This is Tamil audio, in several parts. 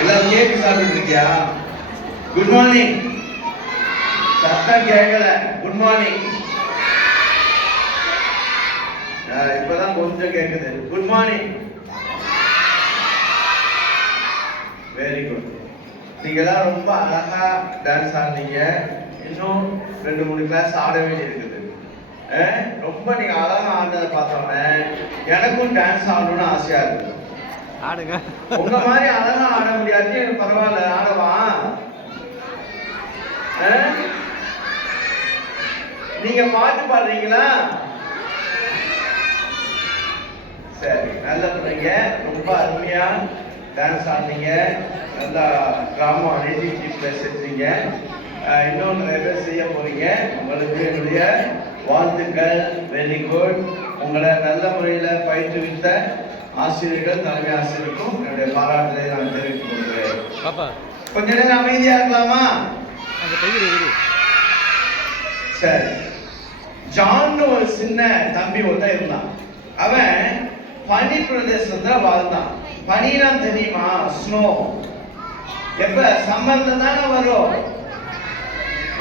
எல்லாம் கேக்கு சாப்பிட்டு இருக்கியா? Good morning. சத்தம் கேட்கல. Good morning. இப்பதான் கொஞ்சம் கேக்குது. Good morning. Very good. நீங்க எல்லாம் ரொம்ப அழகா டான்ஸ் ஆடுனீங்க. இன்னும் 2-3 கிளாஸ் ஆட வேண்டி இருக்குது. ரொம்ப நீங்க அழகா ஆடுனதை பார்த்தோன்னே எனக்கும் டான்ஸ் ஆடணும்னு ஆசையா இருக்குது. ஆடுங்க. உங்க மாதிரி அழகா ஆட முடியாது, பரவாயில்ல, ஆடவா? நீங்க பாட்டு பாடுறீங்களா? சரி, நல்ல பிள்ளைங்க. ரொம்ப அருமையா டான்ஸ் ஆடுறீங்க. நல்லா டிராமா ஐடென்டிட்டி செஞ்சீங்க. இன்னும் நிறைய பேர் செய்ய போறீங்க. உங்களுக்கு என்னுடைய வாழ்த்துக்கள். Very good. உங்களை நல்ல முறையில் பயிற்றுவித்த ஆசிரியர்கள், தலைமை ஆசிரியருக்கும் என்னுடைய பாராட்டுகளை நான் தெரிவித்துக் கொள்கிறேன். கொஞ்ச நேரம் அமைதியா இருக்கலாமா? சரி. ஜான் ஒரு சின்ன தம்பி ஒருத்தன் இருந்தான். அவன் பனி பிரதேசத்துல வாழ்ந்தான். பனினா தெரியுமா? ஸ்னோ. எப்ப சம்மர்ல தானே வரும்.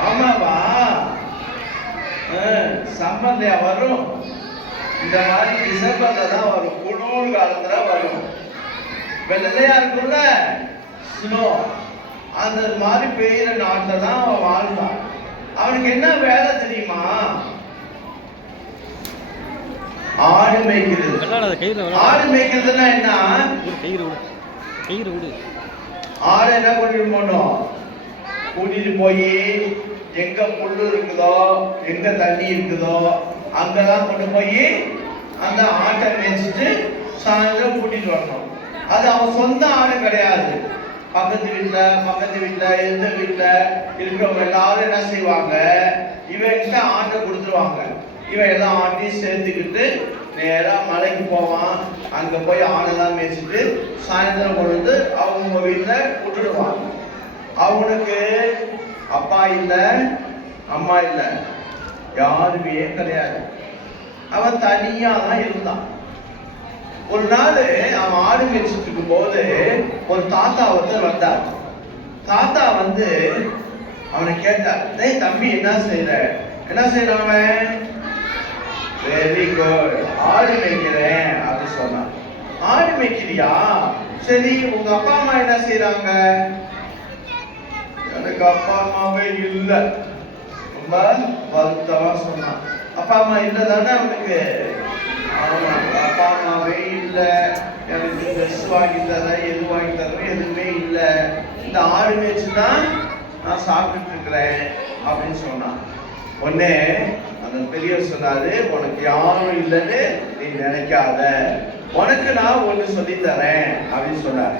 ஆமாவா? சம்மர்ல வரும். இந்த மாதிரி டிசம்பர்ல தான் வரும். குளிர் காலத்துல வரும். வெள்ளையா இருக்கும்ல ஸ்னோ. அந்த மாதிரி பெய்யுற நாட்டில தான் அவன் வாழ்ந்தான். அவனுக்கு என்ன வேலை தெரியுமா? ஆடு மேய்க்கிறது. ஆடு மேய்க்கிறதுனா என்ன? ஆடு என்ன பண்ணிட்டு போனோம்? கூட்டிட்டு போய் எங்க புல்லு இருக்குதோ, எங்க தண்ணி இருக்குதோ அங்கெல்லாம் கொண்டு போய் அந்த ஆட்டை மேய்ச்சிட்டு சாயந்தரம் கூட்டிட்டு வரணும். அது அவன் சொந்த ஆடு கிடையாது. பக்கத்து வீட்டுல எந்த வீட்டுல இருக்கிறவங்க எல்லாரும் என்ன செய்வாங்க? இவன்கிட்ட ஆட்டை கொடுத்துருவாங்க. இவன் எல்லாம் ஆட்டையும் சேர்த்துக்கிட்டு நேரா மலைக்கு போவான். அங்க போய் ஆடெல்லாம் மேய்ச்சிட்டு சாயந்தரம் கொண்டு அவங்க வீட்டுல விட்டுடுவாங்க. அவனுக்கு அப்பா இல்லை, அம்மா இல்லை, யாருமே கிடையாது. அவன் தனியா தான் இருந்தான். ஒரு நாள் அவன் ஆடு மேய்ச்சிட்டு இருக்கும் போது ஒரு தாத்தா வந்தார். தாத்தா அவனை கேட்டார், டேய் தம்பி, என்ன செய்யறான்? வெரி குட், ஆடு மேய்க்கிறேன் அப்படின்னு சொன்னான். ஆடு மேய்க்கிறியா? சரி, உங்க அப்பா அம்மா என்ன செய்யறாங்க? எனக்கு அப்பா அம்மாவே இல்லை. ரொம்ப வருத்தமா சொன்னான். அப்பா அம்மா இல்லை தானே அவனுக்கு? ஆமா, அப்பா அம்மாவே இல்லை. எனக்கு ட்ரெஸ் வாங்கி தரேன், எது வாங்கி தரேன், எதுவுமே இல்லை. இந்த ஆடு மேய்ச்சி தான் நான் சாப்பிட்டுட்டு இருக்கிறேன் அப்படின்னு சொன்னான். உடனே அந்த பெரியவர் சொன்னாரு, உனக்கு யாரும் இல்லைன்னு நீ நினைக்காத, உனக்கு நான் ஒண்ணு சொல்லி தரேன் அப்படின்னு சொன்னார்.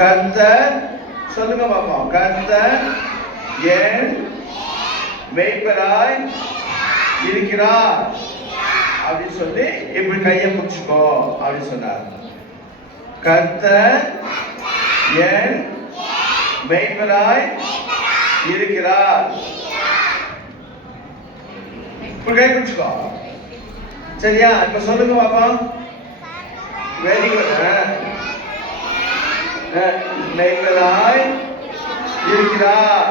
கர்த்தர், சொல்லுங்க பாப்போம், கர்த்தர் என் மேய்ப்பராய் இருக்கிறார் அப்படின்னு சொல்லி இப்படி கையை பிடிச்சுக்கோ அப்படின்னு சொன்னார். கர்த்தர் என் மேய்ப்பராய் இருக்கிறார். இப்படி கை பிடிச்சுக்கோ. சரியா? இப்ப சொல்லுங்க பாப்பா. Very good. மேய்ப்பராய் இருக்கிறார்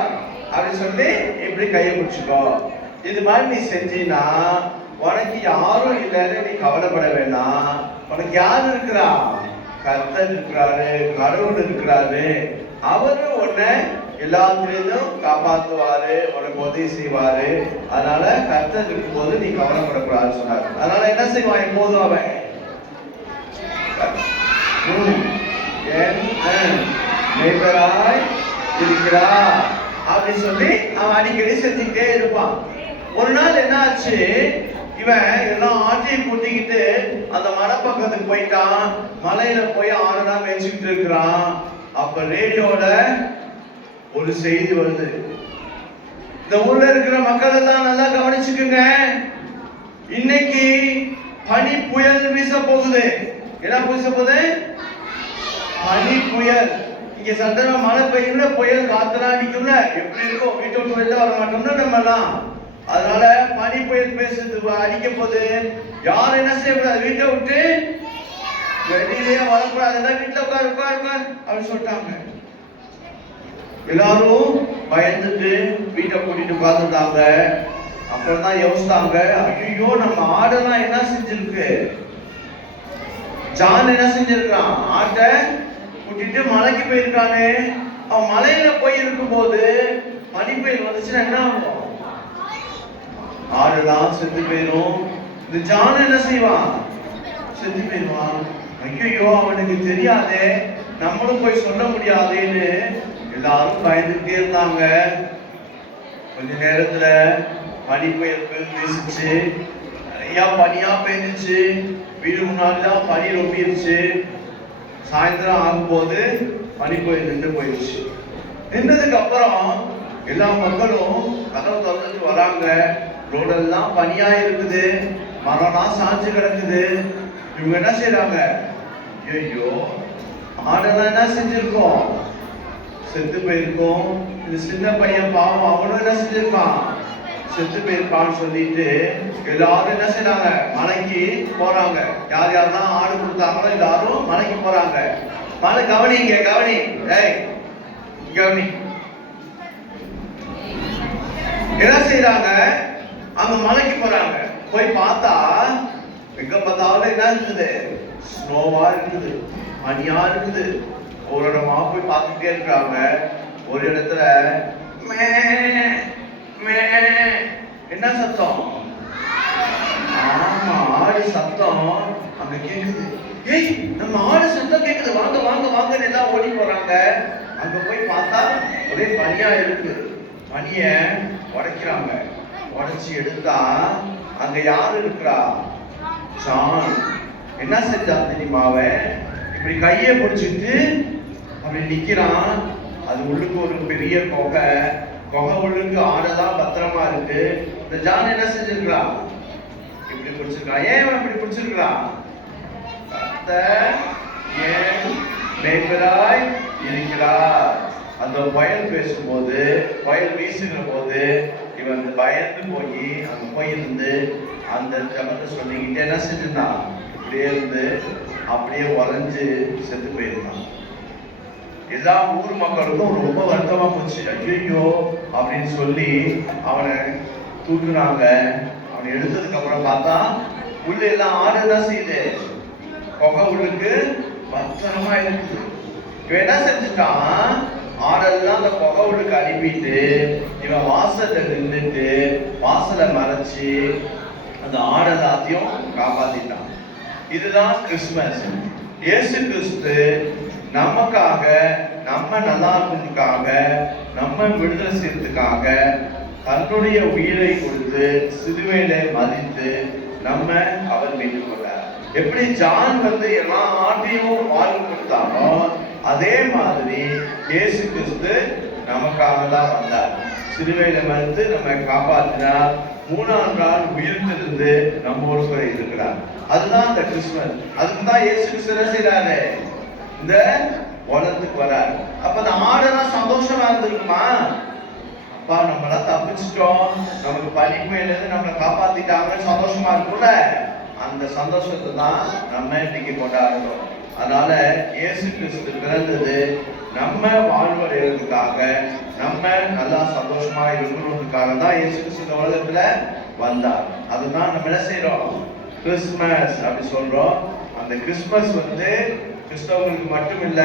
அப்படின்னு சொல்லி இப்படி கையை பிடிச்சுக்கோ. இது மாதிரி நீ செஞ்சீன்னா உனக்கு யாரும் இல்லைன்னு நீ கவலைப்பட வேண்டாம். உனக்கு யாரு இருக்கிறா? கர்த்தர் இருக்கிறாரு, கடவுள் இருக்கிறாரு. அவரு உன்னை எல்லாத்திலும் காப்பாற்றுவாரு, உனக்கு உதவி செய்வாரு. அதனால கர்த்தர் இருக்கும்போது நீ கவலைப்படக்கூடாதுன்னு சொன்னாரு. அதனால என்ன செய்வான் எப்போதும் அவன்? மேய்ப்பராய் இருக்கிறார் அப்படின்னு சொல்லி அவன் அடிக்கடி செஞ்சுக்கிட்டே இருப்பான். ஒரு நாள் என்ன ஆச்சு? இவன் எல்லாம் ஆட்டையும் கூட்டிக்கிட்டு அந்த மலை பக்கத்துக்கு போயிட்டான். மலையில போய் ஆடுனா மேய்ச்சிக்கிட்டு இருக்கிறான். அப்ப ரேடியோல ஒரு செய்தி வருது. இந்த ஊர்ல இருக்கிற மக்கள் எல்லாம் நல்லா கவனிச்சுக்குங்க, இன்னைக்கு பனி புயல் வீச போகுது. என்ன வீச போகுது? பனி புயல். இங்க சண்டை மழை பெய்யும்ல, புயல் காத்தனா அடிக்கும்ல, எப்படி இருக்கும்? வீட்டு விட்டு வெளில வர மாட்டோம்னா நம்ம எல்லாம். அதனால பனி புயல் பேசுறது அடிக்க போது யாரும் என்ன செய்யக்கூடாது? வீட்டை விட்டு வெளியிலேயே வரக்கூடாது, எல்லாம் வீட்டுல உட்கார் உட்கார் உட்கார் அப்படின்னு சொல்லிட்டாங்க. எல்லாரும் பயந்துட்டு வீட்டை கூட்டிட்டு உட்கார்ந்துட்டாங்க. அப்புறம் தான் யோசித்தாங்க, ஐயோ நம்ம ஆடெல்லாம் என்ன செஞ்சிருக்கு, ஜான் என்ன செஞ்சிருக்கான், ஆட்டை கூட்டிட்டு மலைக்கு போயிருக்கானே, அவன் மலையில போய் இருக்கும் போது பனிப்புயல் வந்துச்சுன்னா என்ன ஆகும், ஆடுலாம் செத்து போயிடும். இந்த ஜான் என்ன செய்வான், செத்து போயிடுவான். ஐயோ அவனுக்கு தெரியாதே, நம்மளும் போய் சொல்ல முடியாதேன்னு எல்லாரும் பயந்துட்டே இருந்தாங்க. கொஞ்ச நேரத்துல பனி புயல் வீசிச்சு, நிறைய பனியா பெய்ஞ்சிச்சு, வீடு முன்னாடிதான் பனி ரொம்பிடுச்சு. சாயந்தரம் ஆகும்போது பனி புயல் நின்று போயிடுச்சு. நின்றதுக்கு அப்புறம் எல்லா மக்களும் கதவு திறந்துட்டு வராங்க. ரோடெல்லாம் பனியா இருக்குது, மரம்லாம் சாஞ்சு கிடக்குது. இவங்க என்ன செய்யறாங்க, ஐயோ ஆடெல்லாம் என்ன செஞ்சிருக்கோம், செத்து போயிருக்கோம். இந்த சின்ன பையன் பாவம், அவனும் என்ன செஞ்சிருக்கான், செத்து போயிருக்கான்னு சொல்லிட்டு எல்லாரும் என்ன செய்யறாங்க, மலைக்கு போறாங்க. யார் யாரெல்லாம் ஆடு கொடுத்தாங்களோ எல்லாரும் மலைக்கு போறாங்க. மலை கவனிங்க, கவனி, கவனி. என்ன செய்யறாங்க, அங்க மலைக்கு போறாங்க. போய் பார்த்தா எங்க பார்த்தாலும் என்ன இருக்குது, ஸ்னோவா இருக்குது, பனியா இருக்குது. ஒரு இடமா போய் பார்த்துட்டே இருக்கிறாங்க. ஒரு இடத்துல என்ன சத்தம், ஆமா ஆடு சத்தம் அங்க கேக்குது. ஏய் நம்ம ஆடு சத்தம் கேக்குது, வாங்க வாங்க வாங்கன்னு எல்லாம் ஓடி போறாங்க. அங்க போய் பார்த்தா ஒரே பனியா இருக்கு. பனிய உடைக்கிறாங்க. உடைச்சி எடுத்தா அங்க யாரு இருக்கிறா, ஜான். என்ன செஞ்சான் தெரியுமா, அவன் இப்படி கையை பிடிச்சிட்டு அப்படி நிக்கிறான். அது உள்ளுக்கு ஒரு பெரிய கொகை உள்ளுக்கு ஆடெல்லாம் பத்திரமா இருக்கு. இந்த ஜான் என்ன செஞ்சிருக்கிறான், இப்படி பிடிச்சிருக்கான். ஏன் இப்படி பிடிச்சிருக்கிறான், ஏன் மேய்ப்பராய் இருக்கிறார். அந்த புயல் பேசும்போது, புயல் வீசுகிற போது இவன் பயந்து போய் அங்க போயிருந்து அந்த ஜபத்தை சொல்லிக்கிட்டே என்ன செஞ்சிருந்தான், இப்படியே இருந்து அப்படியே உறைஞ்சு செத்து போயிருந்தான். எல்லா ஊர் மக்களுக்கும் ரொம்ப வருத்தமா போச்சு. ஐயோ அப்படின்னு சொல்லி அவனை தூக்குனாங்க. அவனை எடுத்ததுக்கு அப்புறம் பார்த்தா உள்ள எல்லாம் ஆடு என்ன செய்யுது, புகை உள்ளுக்கு பத்திரமா இருக்குது. இவன் என்ன செஞ்சுட்டான், ஆடெல்லாம் அந்த புகை உள்ளுக்கு அனுப்பிட்டு இவன் வாசல்ல நின்றுட்டு வாசலை மறைச்சு அந்த ஆடு எல்லாத்தையும் காப்பாத்திட்டான். இதுதான் கிறிஸ்துமஸ். இயேசு கிறிஸ்து நமக்காக, நம்ம நல்லா இருக்கிறதுக்காக, நம்ம விடுதலை செய்யறதுக்காக தன்னுடைய உயிரை கொடுத்து சிலுவையில மதித்து நம்ம அவர் மீட்டுக் கொண்டார். எப்படி ஜான் எல்லா ஆட்டையும் வாழ்வு கொடுத்தானோ அதே மாதிரி இயேசு கிறிஸ்து நமக்காக தான் வந்தார். சிலுவையில மதித்து நம்ம காப்பாற்றினார். 3ஆம் நாள் உயிர்த்திருந்து நம்மோடு கூட இருக்கிறார். அதுதான் இந்த கிறிஸ்துமஸ். அதுக்குதான் இயேசு கிறிஸ்து என்ன செய்யறாரு, இந்த உலகத்துக்கு வராரு. அப்ப அந்த ஆடெல்லாம் சந்தோஷமா இருந்திருக்குமா, அப்பா நம்மளாம் தப்பிச்சிட்டோம், நமக்கு பனிப்புயலிருந்து நம்மளை காப்பாத்திட்டாங்க, சந்தோஷமா இருக்கும்ல. அந்த சந்தோஷத்தை தான் நம்ம இன்னைக்கு கொண்டாடுறோம். அதனால இயேசு கிறிஸ்து பிறந்தது நம்ம வாழ்வடைகிறதுக்காக, நம்ம நல்லா சந்தோஷமா இருக்கணுன்றதுக்காக தான் இயேசு கிறிஸ்து இந்த உலகத்துல வந்தார். அதுதான் நம்ம என்ன செய்யறோம், கிறிஸ்துமஸ் அப்படி சொல்றோம். அந்த கிறிஸ்துமஸ் கிறிஸ்தவர்களுக்கு மட்டும் இல்ல,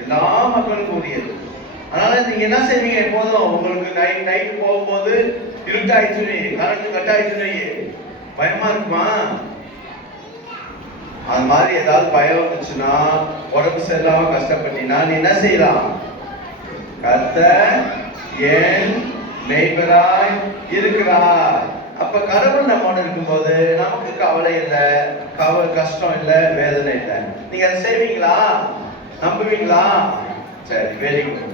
எல்லா மக்களுக்கும் உரியது. அதனால நீங்க என்ன செய்வீங்க, எப்போதும் உங்களுக்கு நைட் போகும்போது இருட்டாயிடுச்சு, கரண்ட் கட் ஆயிடுச்சு, பயமா இருக்குமா? அது மாதிரி ஏதாவது பயம் வந்துச்சுன்னா, உடம்பு சரியில்லாம கஷ்டப்பட்டீங்கன்னா நீ என்ன செய்யலாம், கர்த்தர் என் மேய்ப்பராய் இருக்கிறார். அப்ப கடவுள் நம்மோட இருக்கும்போது நமக்கு கவலை இல்லை, கஷ்டம் இல்லை, வேதனை இல்லை. நீங்க அதை செய்வீங்களா, நம்புவீங்களா? சரி, வெரி குட்.